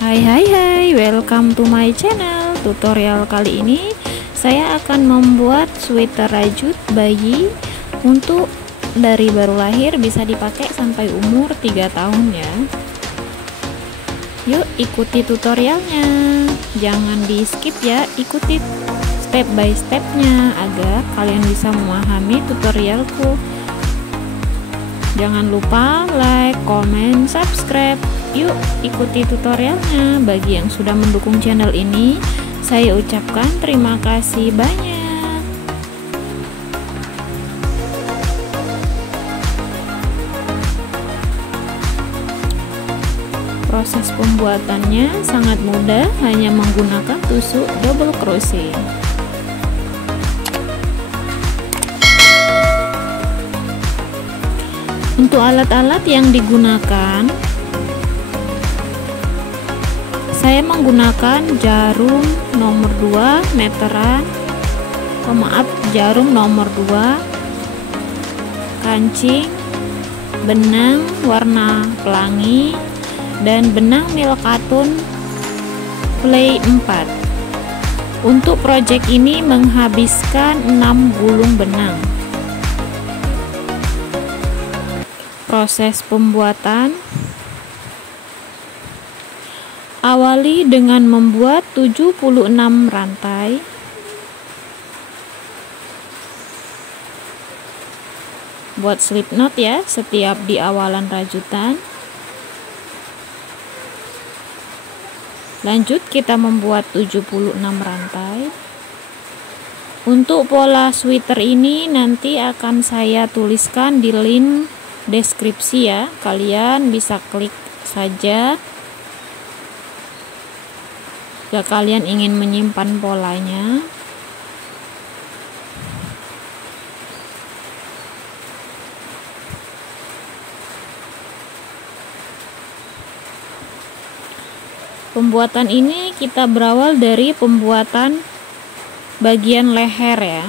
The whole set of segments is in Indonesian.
Hai, welcome to my channel. Tutorial kali ini saya akan membuat sweater rajut bayi untuk dari baru lahir bisa dipakai sampai umur 3 tahun ya. Yuk ikuti tutorialnya, jangan di skip ya, ikuti step by stepnya agar kalian bisa memahami tutorialku. Jangan lupa like, comment, subscribe. Yuk ikuti tutorialnya. Bagi yang sudah mendukung channel ini, saya ucapkan terima kasih banyak. Proses pembuatannya sangat mudah, hanya menggunakan tusuk double crochet. Untuk alat-alat yang digunakan, saya menggunakan jarum nomor 2 meteran, jarum nomor 2, kancing, benang warna pelangi, dan benang milk katun play 4. Untuk project ini menghabiskan 6 gulung benang. Proses pembuatan: awali dengan membuat 76 rantai. Buat slip knot ya, setiap di awalan rajutan. Lanjut kita membuat 76 rantai. Untuk pola sweater ini nanti akan saya tuliskan di link deskripsi ya, kalian bisa klik saja jika kalian ingin menyimpan polanya. Pembuatan ini kita berawal dari pembuatan bagian leher ya.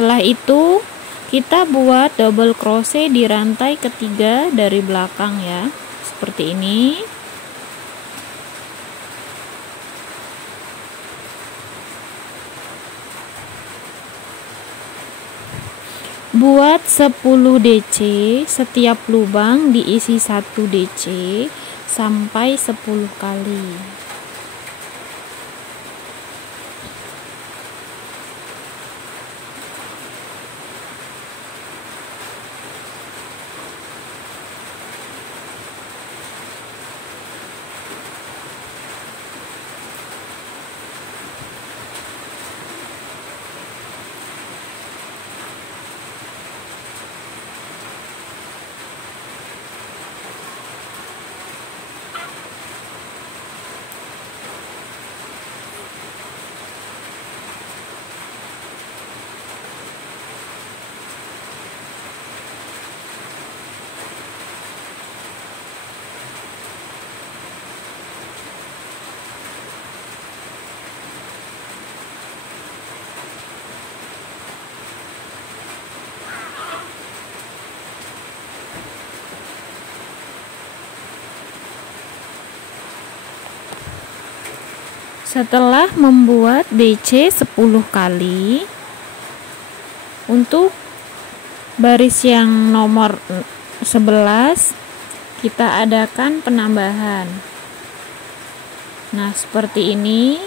Setelah itu kita buat double crochet di rantai ketiga dari belakang ya, seperti ini. Buat 10 DC, setiap lubang diisi 1 DC sampai 10 kali. Setelah membuat DC 10 kali, untuk baris yang nomor 11 kita adakan penambahan. Nah, seperti ini.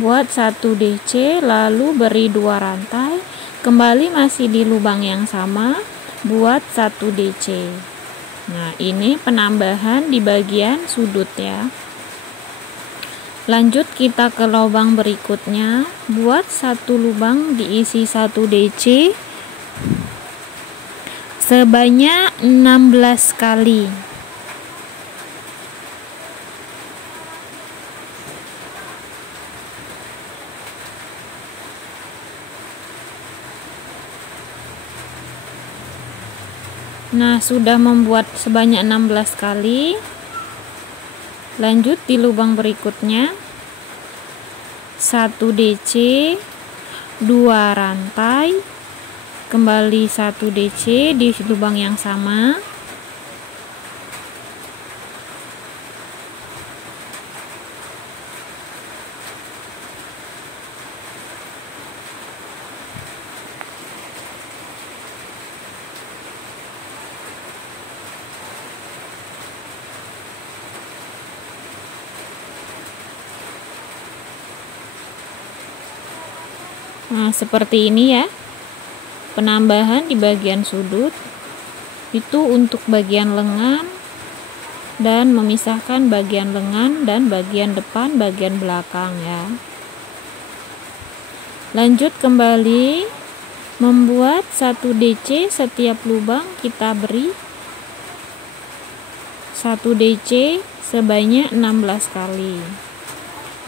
Buat 1 DC lalu beri 2 rantai, kembali masih di lubang yang sama, buat 1 DC. Nah, ini penambahan di bagian sudut ya. Lanjut kita ke lubang berikutnya, buat 1 lubang diisi 1 DC sebanyak 16 kali. Nah, sudah membuat sebanyak 16 kali. Lanjut di lubang berikutnya, 1 DC, 2 rantai, kembali 1 DC di lubang yang sama. Nah, seperti ini ya. Penambahan di bagian sudut itu untuk bagian lengan dan memisahkan bagian lengan dan bagian depan, bagian belakang ya. Lanjut kembali membuat 1 DC setiap lubang kita beri 1 DC sebanyak 16 kali.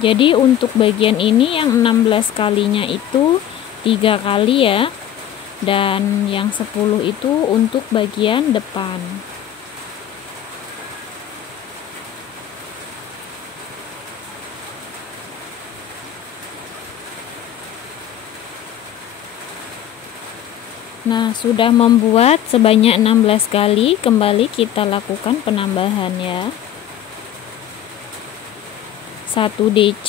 Jadi untuk bagian ini yang 16 kalinya itu 3 kali ya. Dan yang 10 itu untuk bagian depan. Nah, sudah membuat sebanyak 16 kali, kembali kita lakukan penambahan ya. 1 DC,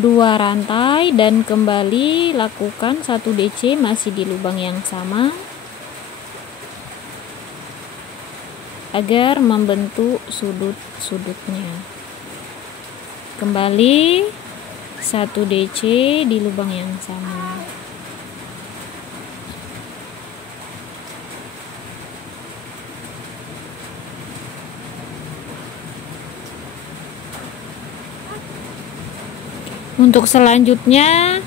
2 rantai, dan kembali lakukan 1 DC masih di lubang yang sama agar membentuk sudut-sudutnya. Kembali 1 DC di lubang yang sama. Untuk selanjutnya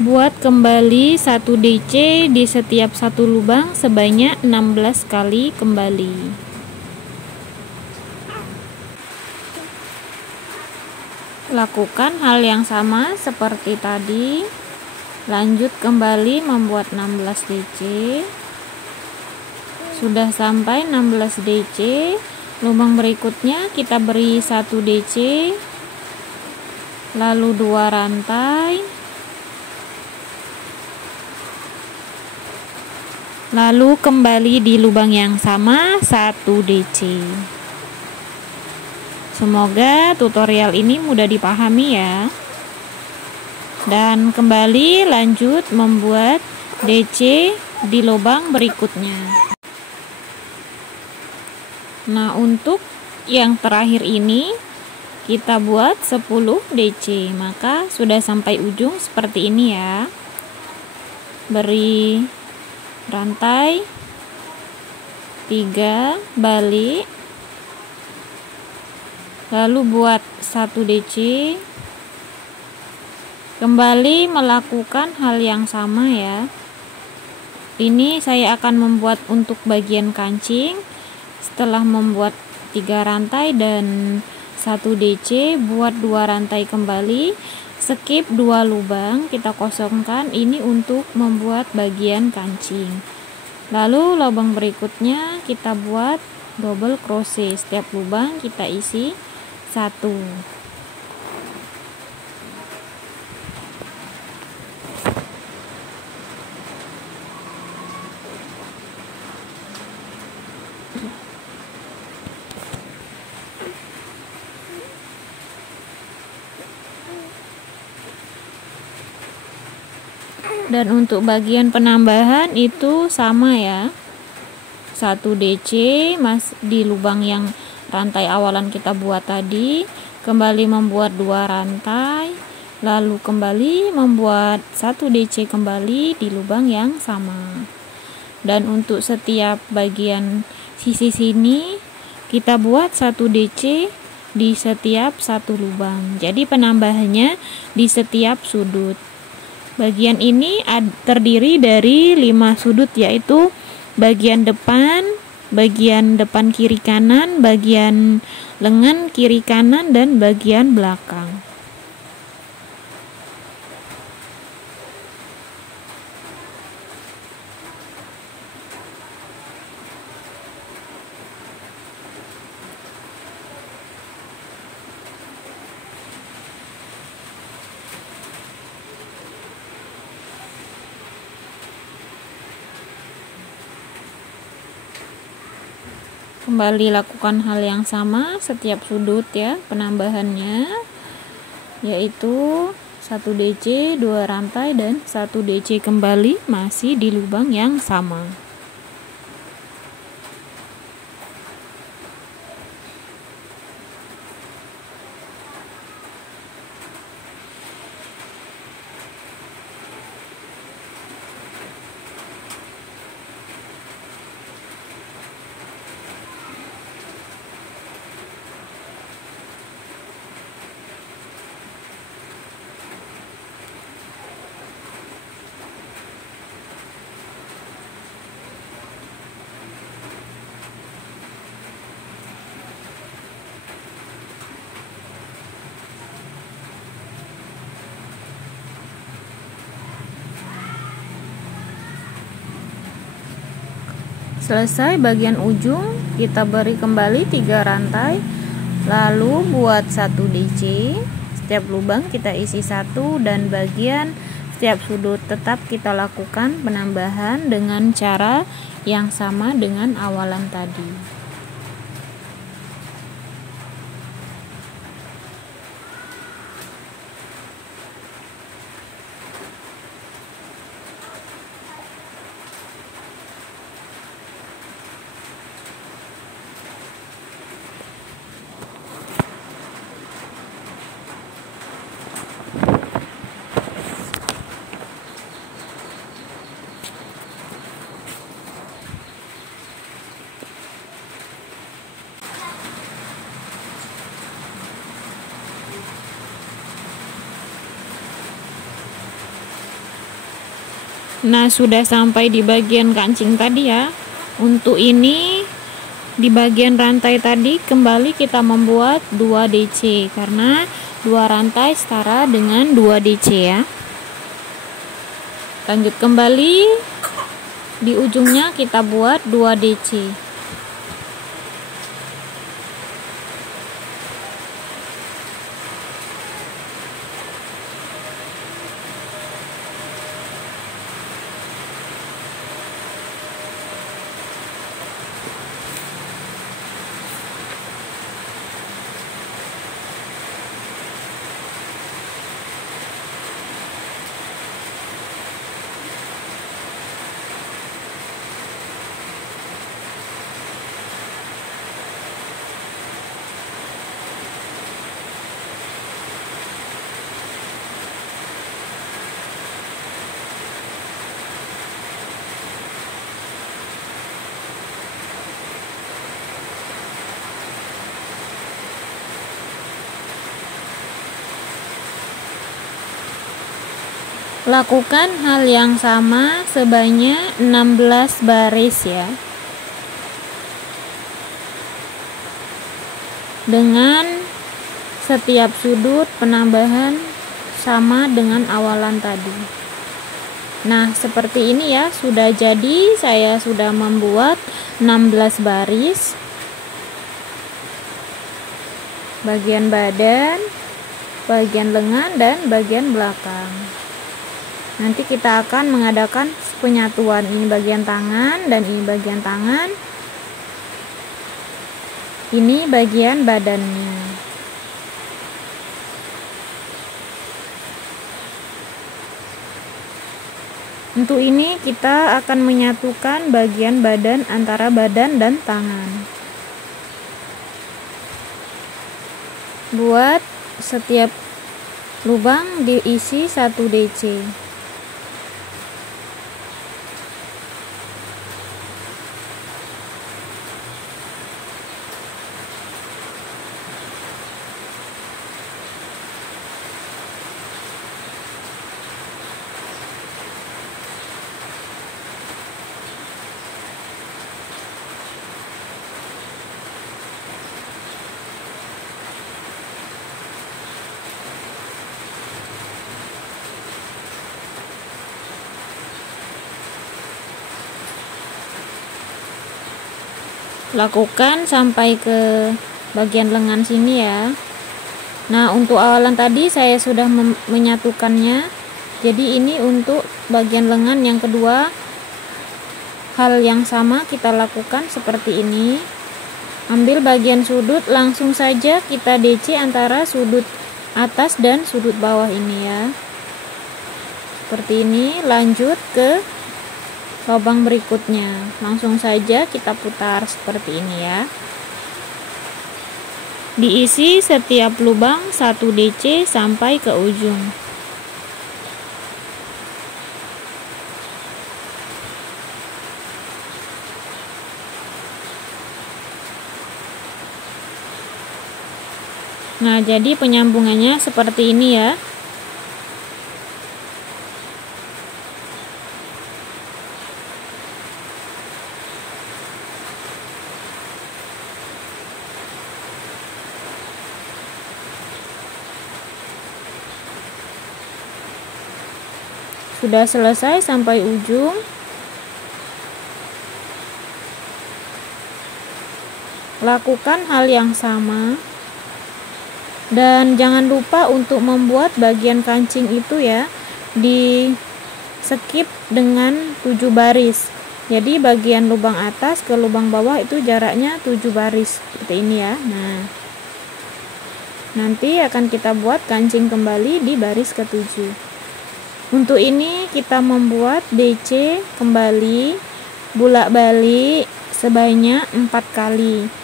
buat kembali 1 DC di setiap 1 lubang sebanyak 16 kali kembali. Lakukan hal yang sama seperti tadi. Lanjut kembali membuat 16 DC. Sudah sampai 16 DC, lubang berikutnya kita beri 1 DC, lalu 2 rantai, lalu kembali di lubang yang sama 1 DC. Semoga tutorial ini mudah dipahami ya. Dan kembali lanjut membuat DC di lubang berikutnya. Nah, untuk yang terakhir ini kita buat 10 DC, maka sudah sampai ujung seperti ini ya. Beri rantai 3, balik, lalu buat 1 DC, kembali melakukan hal yang sama ya. Ini saya akan membuat untuk bagian kancing. Setelah membuat 3 rantai dan 1 DC, buat 2 rantai kembali, skip 2 lubang, kita kosongkan. Ini untuk membuat bagian kancing. Lalu lubang berikutnya kita buat double crochet. Setiap lubang kita isi 1. Dan untuk bagian penambahan itu sama ya. 1 DC di lubang yang rantai awalan kita buat tadi, kembali membuat 2 rantai, lalu kembali membuat 1 DC kembali di lubang yang sama. Dan untuk setiap bagian sisi sini kita buat 1 DC di setiap 1 lubang. Jadi penambahannya di setiap sudut. Bagian ini terdiri dari 5 sudut, yaitu bagian depan kiri kanan, bagian lengan kiri kanan, dan bagian belakang. kembali lakukan hal yang sama setiap sudut ya penambahannya, yaitu 1 DC, 2 rantai dan 1 DC kembali masih di lubang yang sama. Selesai bagian ujung, kita beri kembali 3 rantai, lalu buat 1 DC. Setiap lubang kita isi 1 dan bagian setiap sudut tetap kita lakukan penambahan dengan cara yang sama dengan awalan tadi. Nah, sudah sampai di bagian kancing tadi ya. Untuk ini di bagian rantai tadi kembali kita membuat 2 DC karena 2 rantai setara dengan 2 DC ya. Lanjut kembali, di ujungnya kita buat 2 DC. Lakukan hal yang sama sebanyak 16 baris ya. Dengan setiap sudut penambahan sama dengan awalan tadi. Nah, seperti ini ya, sudah jadi. Saya sudah membuat 16 baris. Bagian badan, bagian lengan dan bagian belakang. Nanti kita akan mengadakan penyatuan, ini bagian tangan dan ini bagian tangan, ini bagian badannya. Untuk ini kita akan menyatukan bagian badan antara badan dan tangan. Buat setiap lubang diisi 1 DC. Lakukan sampai ke bagian lengan sini ya. Nah, untuk awalan tadi saya sudah menyatukannya. Jadi ini untuk bagian lengan yang kedua, hal yang sama kita lakukan seperti ini. Ambil bagian sudut, langsung saja kita DC antara sudut atas dan sudut bawah ini ya. Seperti ini. Lanjut ke lubang berikutnya, langsung saja kita putar seperti ini ya. Diisi setiap lubang 1 DC sampai ke ujung. Nah, jadi penyambungannya seperti ini ya. Sudah selesai sampai ujung. Lakukan hal yang sama. Dan jangan lupa untuk membuat bagian kancing itu ya, di skip dengan 7 baris. Jadi bagian lubang atas ke lubang bawah itu jaraknya 7 baris seperti ini ya. Nah, nanti akan kita buat kancing kembali di baris ke-7. Untuk ini kita membuat DC kembali bolak-balik sebanyak 4 kali.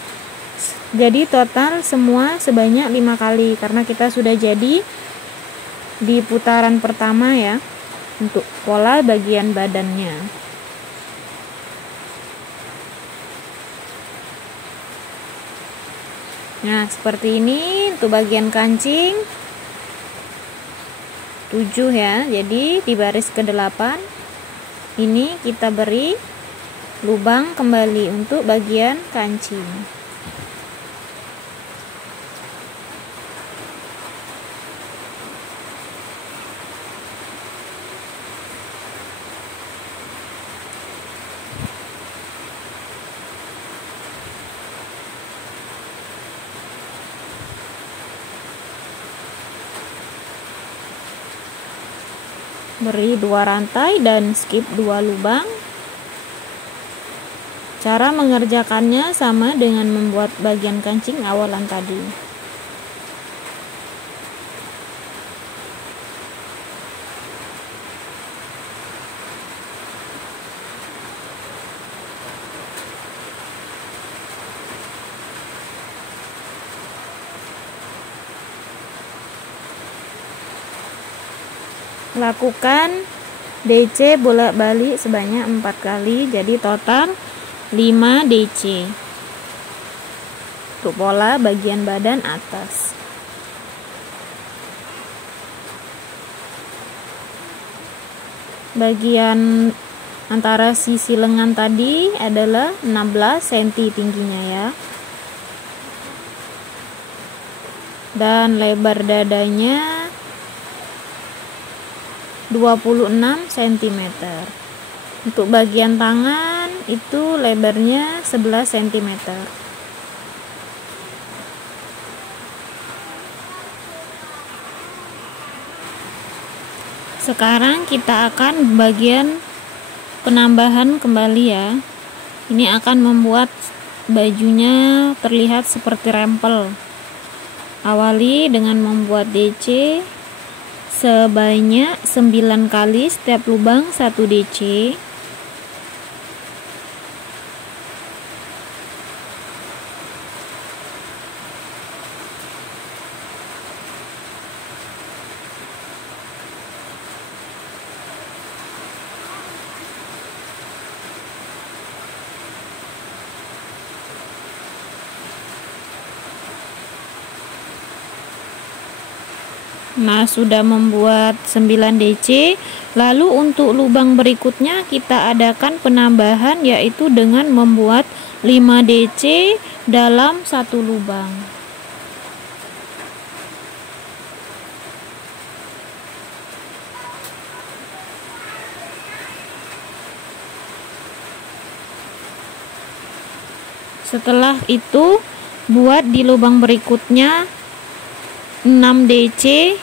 Jadi total semua sebanyak 5 kali karena kita sudah jadi di putaran pertama ya untuk pola bagian badannya. Nah, seperti ini untuk bagian kancing 7 ya. Jadi di baris ke-8 ini kita beri lubang kembali untuk bagian kancing. Beri 2 rantai dan skip 2 lubang. Cara mengerjakannya sama dengan membuat bagian kancing awalan tadi. Lakukan DC bolak-balik sebanyak 4 kali, jadi total 5 DC untuk pola bagian badan atas. Bagian antara sisi lengan tadi adalah 16 cm tingginya ya, dan lebar dadanya 26 cm. Untuk bagian tangan itu lebarnya 11 cm. Sekarang kita akan bagian penambahan kembali ya. Ini akan membuat bajunya terlihat seperti rempel. Awali dengan membuat DC sebanyak 9 kali, setiap lubang 1 DC. Nah, sudah membuat 9 DC. Lalu untuk lubang berikutnya kita adakan penambahan, yaitu dengan membuat 5 DC dalam 1 lubang. Setelah itu buat di lubang berikutnya 6 DC,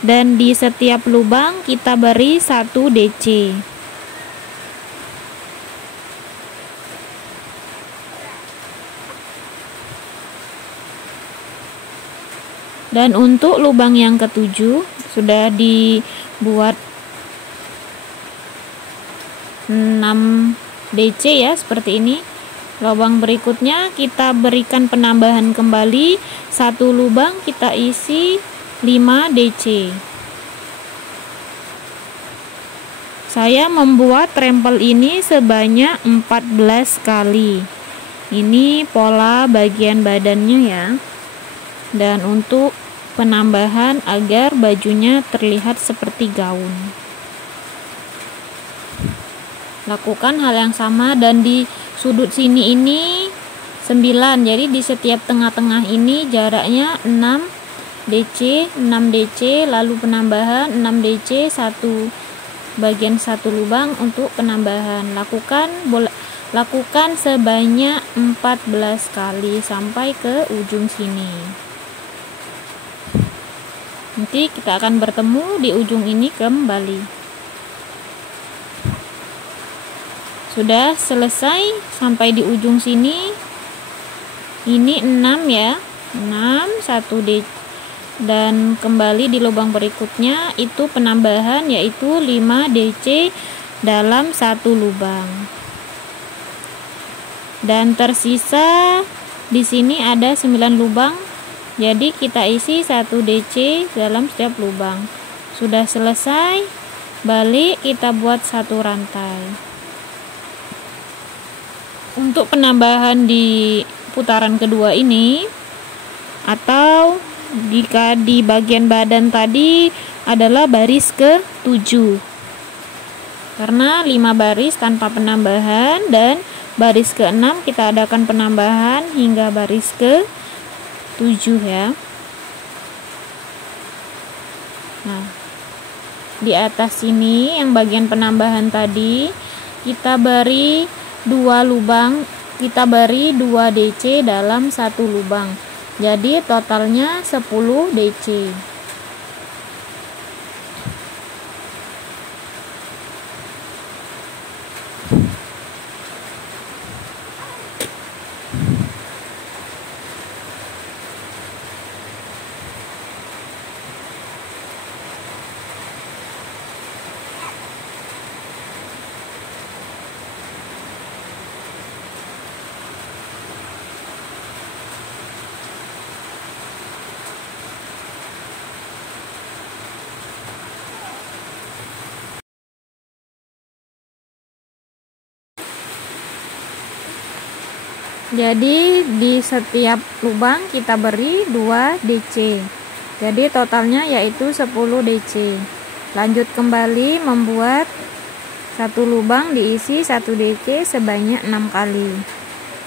dan di setiap lubang kita beri 1 DC. Dan untuk lubang yang ketujuh sudah dibuat 6 DC ya, seperti ini. Lubang berikutnya kita berikan penambahan kembali, satu lubang kita isi 5 DC. Saya membuat rempel ini sebanyak 14 kali. Ini pola bagian badannya ya. Dan untuk penambahan agar bajunya terlihat seperti gaun. Lakukan hal yang sama, dan di sudut sini ini 9, jadi di setiap tengah-tengah ini jaraknya 6 DC, 6 DC, lalu penambahan 6 DC, bagian satu lubang untuk penambahan. Lakukan sebanyak 14 kali sampai ke ujung sini. Nanti kita akan bertemu di ujung ini kembali. Sudah selesai sampai di ujung sini. Ini 6 ya. 6, 1 DC. Dan kembali di lubang berikutnya itu penambahan, yaitu 5 DC dalam satu lubang. Dan tersisa di sini ada 9 lubang. Jadi kita isi 1 DC dalam setiap lubang. Sudah selesai, balik kita buat satu rantai. Untuk penambahan di putaran kedua ini, atau jika di bagian badan tadi adalah baris ke-7, karena 5 baris tanpa penambahan, dan baris ke-6 kita adakan penambahan hingga baris ke-7 ya. Nah, di atas sini yang bagian penambahan tadi kita beri 2 lubang, kita beri 2 DC dalam satu lubang. Jadi totalnya 10 DC. Jadi di setiap lubang kita beri 2 DC. Jadi totalnya yaitu 10 DC. Lanjut kembali membuat satu lubang diisi 1 DC sebanyak 6 kali.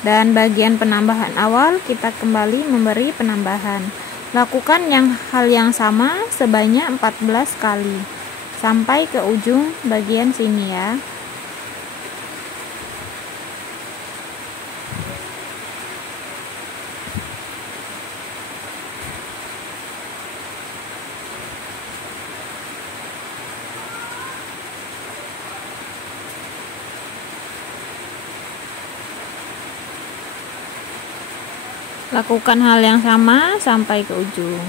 Dan bagian penambahan awal kita kembali memberi penambahan. Lakukan hal yang sama sebanyak 14 kali sampai ke ujung bagian sini ya. Lakukan hal yang sama sampai ke ujung.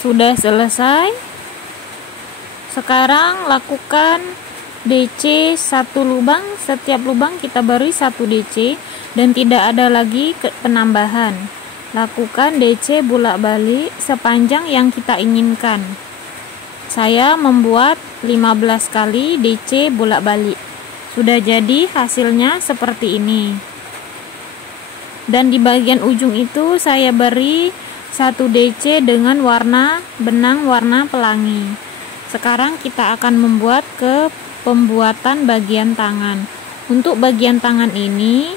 Sudah selesai. Sekarang lakukan DC satu lubang, setiap lubang kita beri 1 DC dan tidak ada lagi penambahan. Lakukan DC bolak-balik sepanjang yang kita inginkan. Saya membuat 15 kali DC bolak-balik. Sudah jadi hasilnya seperti ini. Dan di bagian ujung itu saya beri 1 DC dengan warna benang warna pelangi. Sekarang kita akan membuat pembuatan bagian tangan. Untuk bagian tangan ini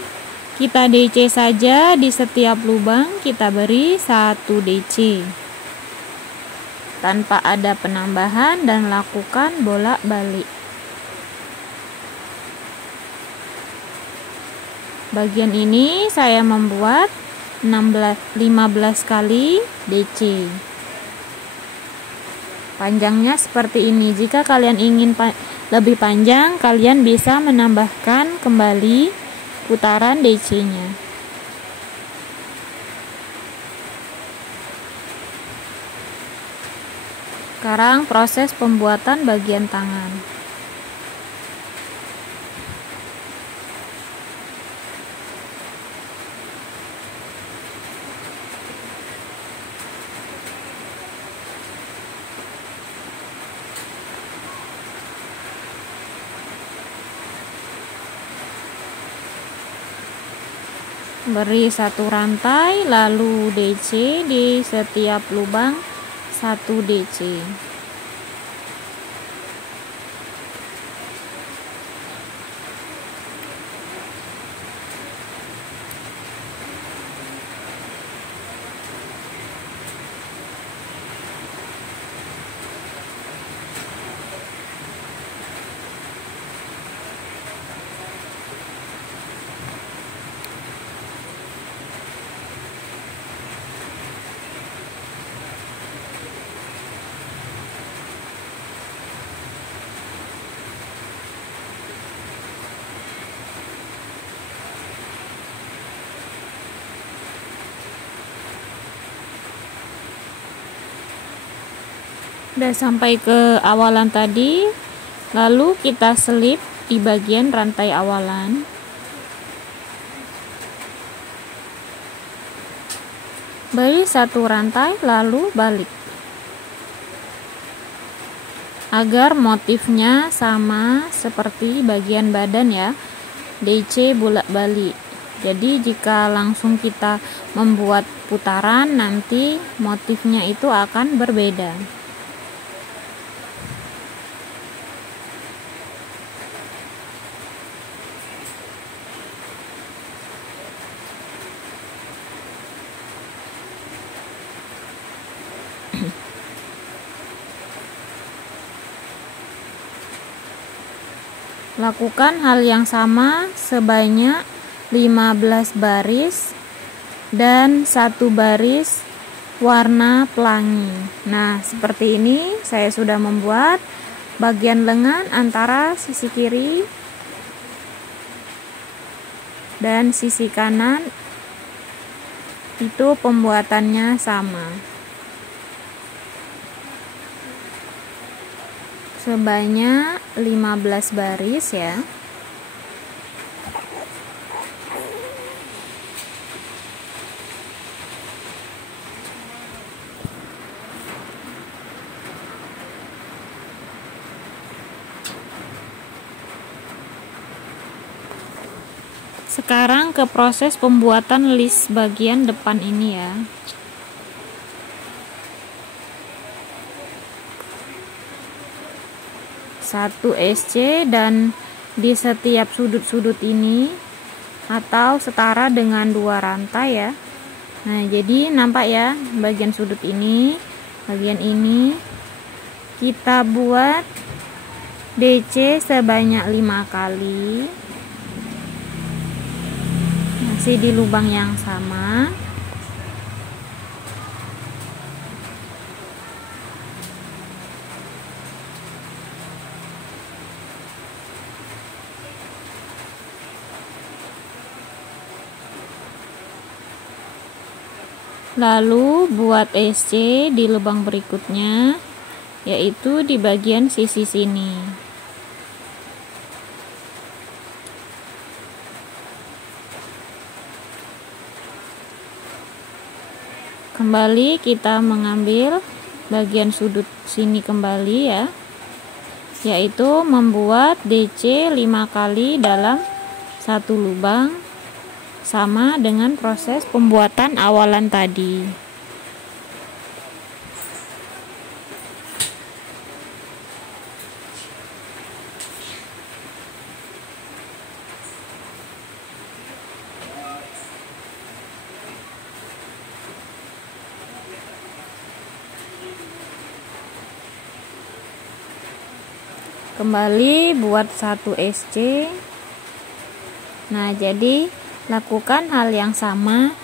kita DC saja, di setiap lubang kita beri 1 DC tanpa ada penambahan, dan lakukan bolak-balik. Bagian ini saya membuat 15 kali DC. Panjangnya seperti ini. Jika kalian ingin lebih panjang, kalian bisa menambahkan kembali putaran DC-nya. Sekarang proses pembuatan bagian tangan. Beri satu rantai, lalu DC di setiap lubang 1 DC. Udah sampai ke awalan tadi, lalu kita selip di bagian rantai awalan. Beri satu rantai, lalu balik agar motifnya sama seperti bagian badan ya, DC bolak-balik. Jadi jika langsung kita membuat putaran, nanti motifnya itu akan berbeda. Lakukan hal yang sama sebanyak 15 baris dan 1 baris warna pelangi. Nah, seperti ini saya sudah membuat bagian lengan antara sisi kiri dan sisi kanan, itu pembuatannya sama. Sebanyak 15 baris ya. Sekarang ke proses pembuatan list bagian depan ini ya. Satu SC dan di setiap sudut-sudut ini atau setara dengan 2 rantai ya. Nah, jadi nampak ya bagian sudut ini, bagian ini kita buat DC sebanyak 5 kali, masih di lubang yang sama. Lalu buat SC di lubang berikutnya, yaitu di bagian sisi sini. Kembali kita mengambil bagian sudut sini kembali ya, yaitu membuat DC 5 kali dalam satu lubang, sama dengan proses pembuatan awalan tadi. Kembali buat 1 SC. Nah, jadi lakukan hal yang sama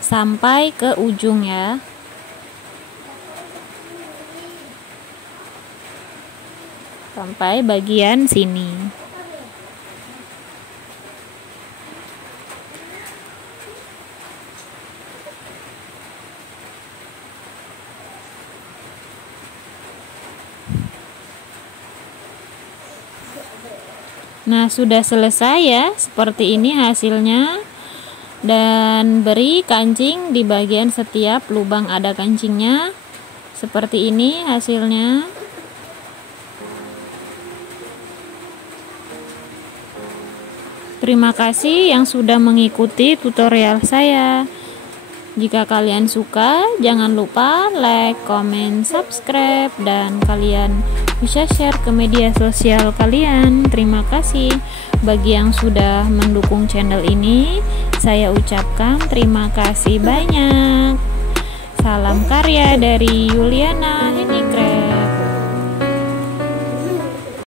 sampai ke ujung ya. Sampai bagian sini. Nah, sudah selesai ya, seperti ini hasilnya. Dan beri kancing di bagian setiap lubang ada kancingnya. Seperti ini hasilnya. Terima kasih yang sudah mengikuti tutorial saya. Jika kalian suka, jangan lupa like, comment, subscribe, dan kalian bisa share ke media sosial kalian. Terima kasih bagi yang sudah mendukung channel ini. Saya ucapkan terima kasih banyak. Salam karya dari Yuliana Henika.